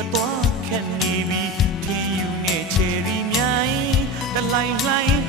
အသွားခက်နေပြီဖြူနဲ့ချယ်ရီမြိုင်တလိုက်လှိုင်း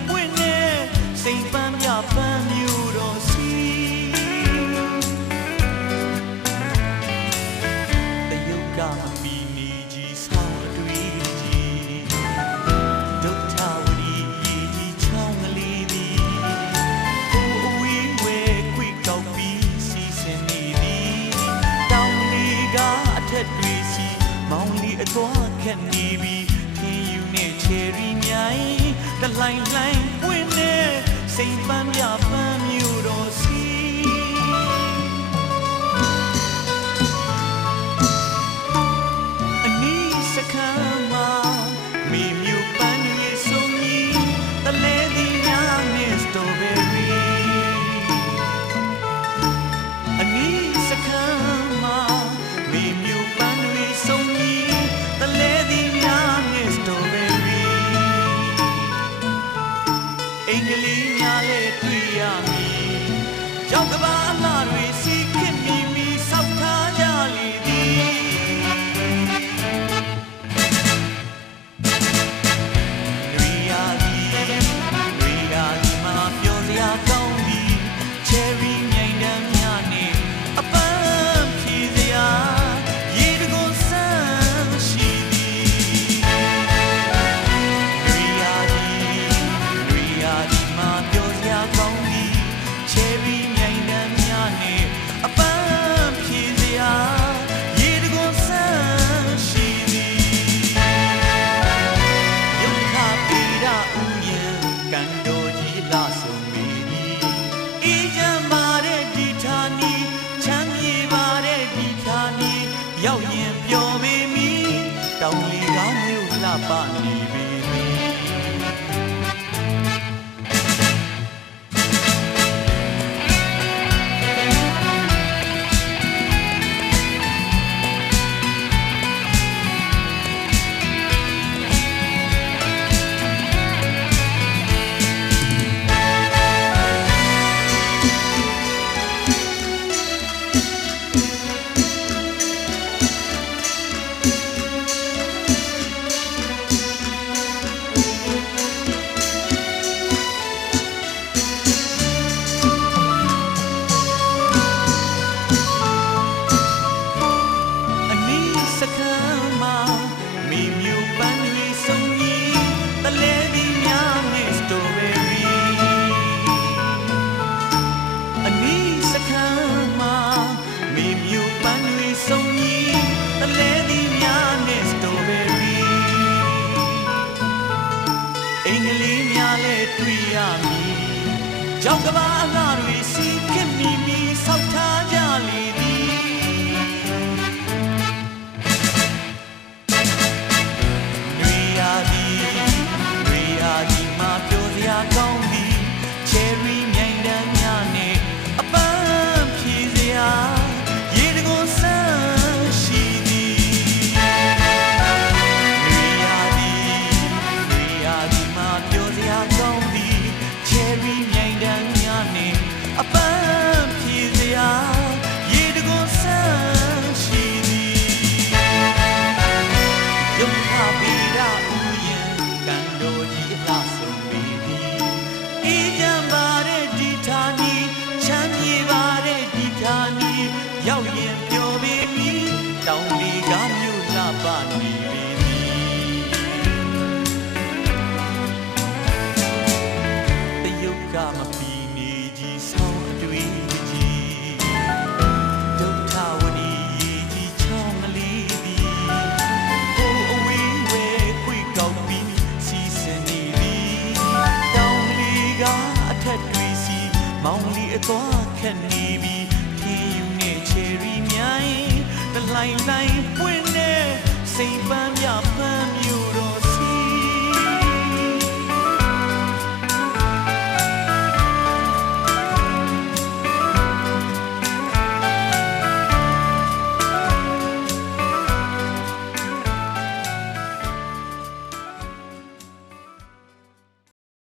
က်နေပြီထင်းယူနဲ့ချယ်ရီမြိုင်တလှိုင်လှိုင်ပွင့်နေစိတ်ပန်းပြပန်းမြူ Talk about love. ကြောက်ကြပါလားတွေစီခင်မီမီဆောက်ထား တို့ကြီးအလှဆုံးပေသည်အေးချမ်းပါတဲ့ဒီဌာနီချမ်းမြေပါတဲ့ဒီဌာနီရောက်ရင်ပျော်ပေပြီတောင်ဒီကမြို့လှပနေပြီ သွားခက်နေပြီခင်ယူနေ cherry မြိုင်တလိုင်းလိုင်းပွင့်